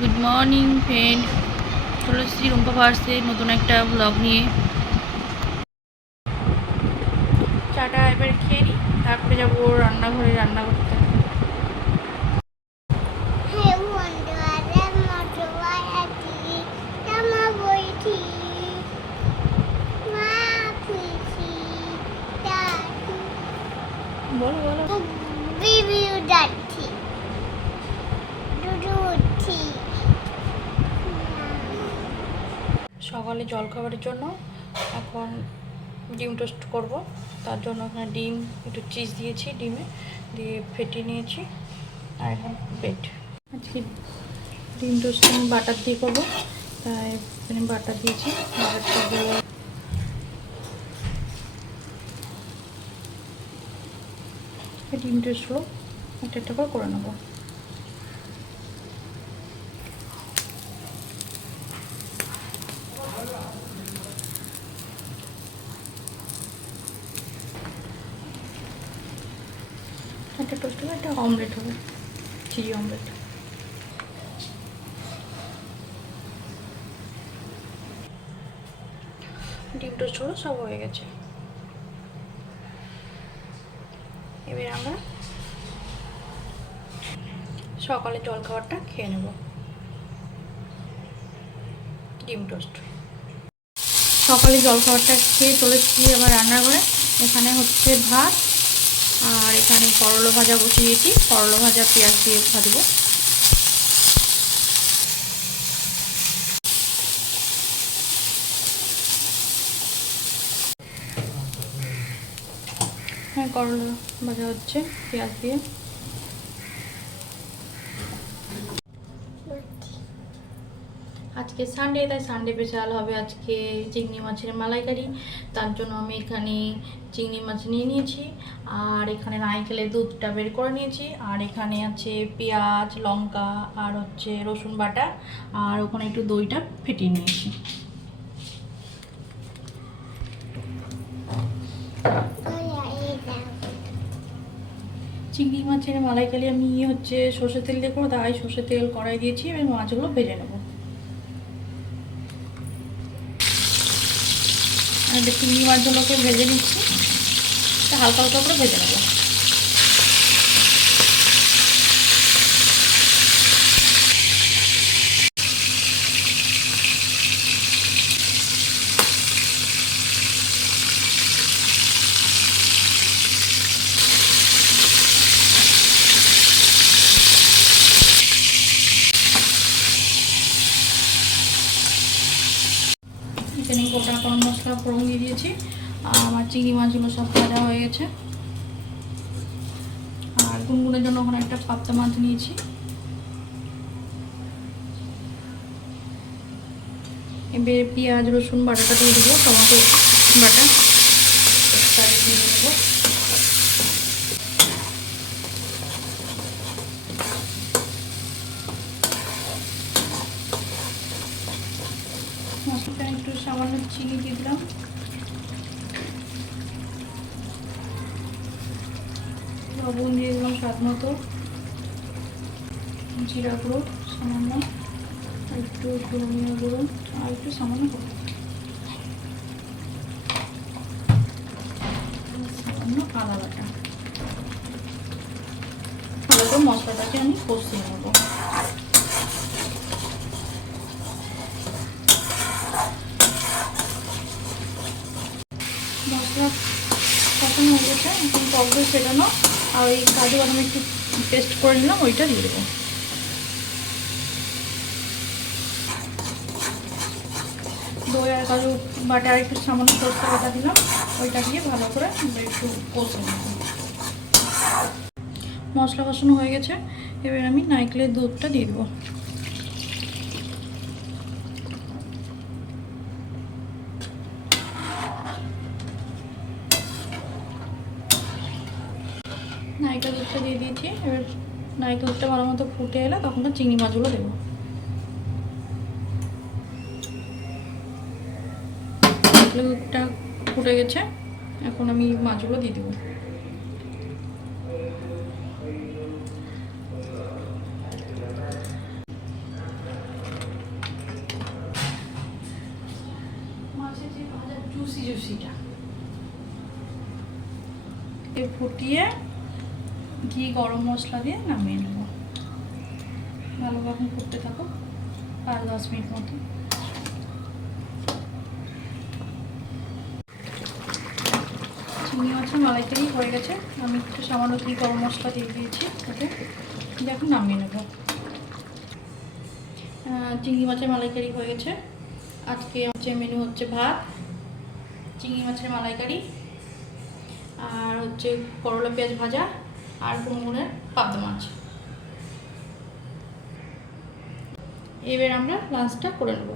Good morning friend, চলে এসেছি রুম্পা ভার্সে নতুন একটা ব্লগ নিয়ে। চাটা এবার খেয়ে নিই, তারপরে যাবো রান্নাঘরে রান্না করতে। বলো বলো। সকালে জলখাবারের জন্য এখন ডিম টোস্ট করব। তার জন্য এখানে ডিম একটু চিজ দিয়েছি, ডিমে দিয়ে ফেটিয়ে নিয়েছি। আর এখন ব্রেড। আজকে ডিম টোস্ট আমি বাটার দিয়ে করবো, তাই এখানে বাটার দিয়েছি। বাটারটা ডিম টোস্টগুলো একটা একটা করে নেবো। একটা টোস্ট হবে, একটা অমলেট হবে, চিলি অমলেট। ডিম টোস্টগুলো সব হয়ে গেছে। এবার আমরা সকালে জলখাবারটা খেয়ে নেব। ডিম টোস্ট সকালে জলখাবারটা খেয়ে চলেছি আবার রান্নাঘরে। এখানে হচ্ছে ভাত, আর এখানে করলা ভাজা বসিয়ে দিয়েছি। করলা ভাজা পেঁয়াজ দিয়ে ভাজবো। হ্যাঁ, করলা ভাজা হচ্ছে পেঁয়াজ দিয়ে। আজকে সানডে, তাই সানডে স্পেশাল হবে আজকে চিংড়ি মাছের মালাইকারি। তার জন্য আমি এখানে চিংড়ি মাছ নিয়ে নিয়েছি, আর এখানে নারকেলের দুধটা বের করে নিয়েছি, আর এখানে আছে পেঁয়াজ, লঙ্কা, আর হচ্ছে রসুন বাটা, আর ওখানে একটু দইটা ফেটিয়ে নিয়েছি। চিংড়ি মাছের মালাইকারি আমি হচ্ছে সর্ষের তেল দিয়ে করবো, তাই সর্ষের তেল কড়াই দিয়েছি। এবার মাছগুলো ভেজে নেবো। আর চিংড়ি মাছগুলোকে ভেজে নিচ্ছি, হালকা হালকা করে ভেজে নেবো। এখানে গোটা গরম মশলা ফোড়ন দিয়ে দিয়েছি, আর আমার চিংড়ি মাছগুলো সব ভাজা হয়ে গেছে। আর গুনগুনের জন্য ওখানে একটা পাবদা মাছ নিয়েছি। এবার পেঁয়াজ রসুন বাটাটা দিয়ে দেবো, টমেটো বাটা দিয়ে দেবো। মশলাটা একটু সামান্য চিনি দিয়ে দিলাম, লবণ দিয়ে দিলাম স্বাদ মতো, জিরা গুঁড়ো সামান্য, একটু ধনিয়া গুঁড়ো, আর একটু সামান্য সামান্য আদা বাটা। ভালো করে মশলাটাকে আমি কষিয়ে নেব। মশলা কষানো হয়ে গেছে, এখন টক দই ফেটানো আর ওই কাজু বাদাম একটু পেস্ট করে নিলাম, ওইটা দিয়ে দেবো। দই আর কাজু বাটা আর একটু সামান্য সরষে বাটা দিলাম, ওইটা দিয়ে ভালো করে একটু কষে নেব। মশলা কষানো হয়ে গেছে, এবার আমি নারকেলের দুধটা দিয়ে দেবো। নারকেল দুধটা দিয়ে দিয়েছি। এবার নারকেল দুধটা ভালো মতো ফুটে এলে তখন তো চিংড়ি মাছগুলো দেবো। নারকেল দুধটা ফুটে গেছে, এখন আমি মাছগুলো দিয়ে দেবো। জুসিটা ফুটিয়ে ঘি গরম মশলা দিয়ে নামিয়ে নেব। ভালোভাবে ফুটতে থাকো 5-10 মিনিট মতো। চিংড়ি মাছের মালাইকারি হয়ে গেছে। আমি একটু সামান্য ঘি গরম মশলা দিয়ে দিয়েছি ওকে, এখন নামিয়ে নেব। চিংড়ি মাছের মালাইকারি হয়ে গেছে। আজকে হচ্ছে মেনু হচ্ছে ভাত, চিংড়ি মাছের মালাইকারি, আর হচ্ছে করলা পেঁয়াজ ভাজা, আর কুমড়োর পাবদা মাছ। এবার আমরা লাঞ্চটা করে নেব।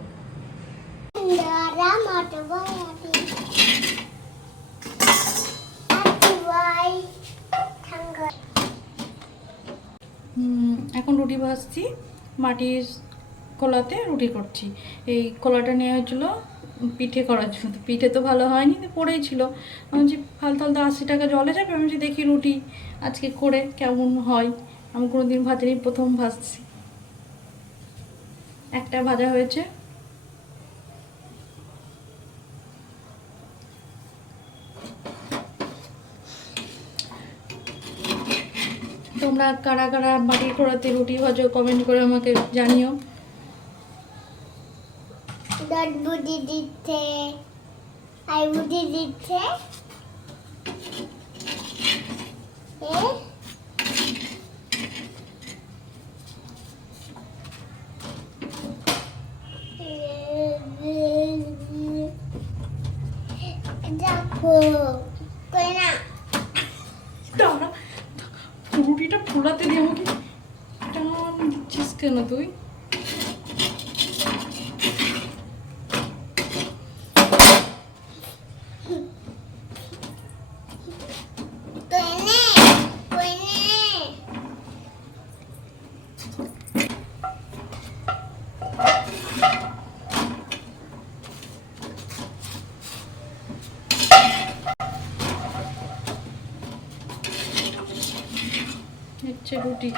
এখন রুটি ভাজছি, মাটির কলাতে রুটি করছি। এই কলাটা নেওয়া হয়েছিল পিঠে করার জন্য, পিঠে তো ভালো হয়নি, পড়েই ছিল। আমি যে ফালতু 80 টাকা জলে যাবে, আমি যে দেখি রুটি আজকে করে কেমন হয়। আমি কোনোদিন ভাজিনি, প্রথম ভাজছি। একটা ভাজা হয়েছে। তোমরা কারা কারা মাটির কড়াতে রুটি ভাজো কমেন্ট করে আমাকে জানিও। বুদ্ধি দিচ্ছে, আই বুদ্ধি দিচ্ছে। দেখো কই না রুটিটা ফোলাতে দিয়ে আমাকে টান দিচ্ছিস কেন তুই? হচ্ছে রুটি।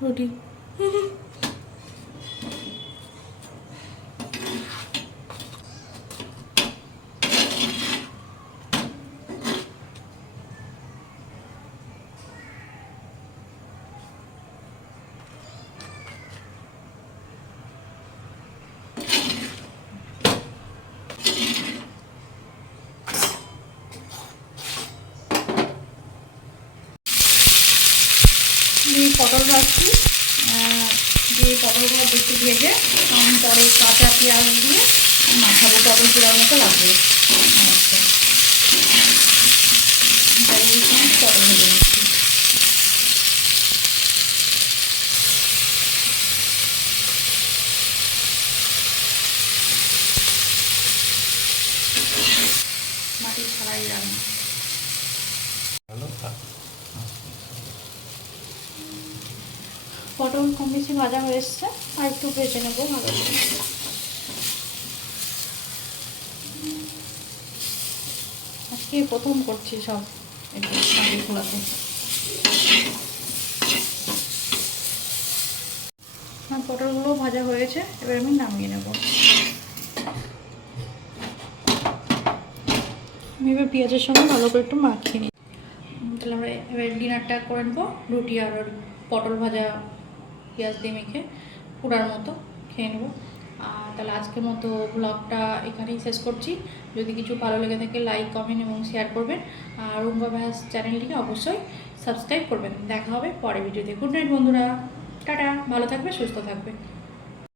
রুটি পটল ভাজছি, যে পটলগুলো বেশি ভেজে পরে কাঁচা পেঁয়াজ দিয়ে মাখাবো, পটল পোড়ার মতো লাগবে। পটল ভেজে নিচ্ছি। মাটির ছাড়াই রান্না। পটল কম বেশি ভাজা হয়ে এসছে, আর একটু ভেজে নেবো ভালো করে। আজকে প্রথম করছি সব একটু মাটির খোলাতে। পটলগুলো ভাজা হয়েছে, এবার আমি নামিয়ে নেব। আমি এবার পেঁয়াজের সঙ্গে ভালো করে একটু মাখিয়ে নিই। তাহলে আমরা এবার ডিনারটা করে নেবো। রুটি আর পটল ভাজা পেঁয়াজ দিয়ে মেখে পুরার মতো খেয়ে নেব। তাহলে আজকের মতো ব্লগটা এখানেই শেষ করছি। যদি কিছু ভালো লেগে থাকে লাইক কমেন্ট এবং শেয়ার করবেন, আর রুম্পা ভাইয়াস চ্যানেলটিকে অবশ্যই সাবস্ক্রাইব করবেন। দেখা হবে পরের ভিডিওতে। গুড নাইট বন্ধুরা, টাটা, ভালো থাকবে, সুস্থ থাকবে।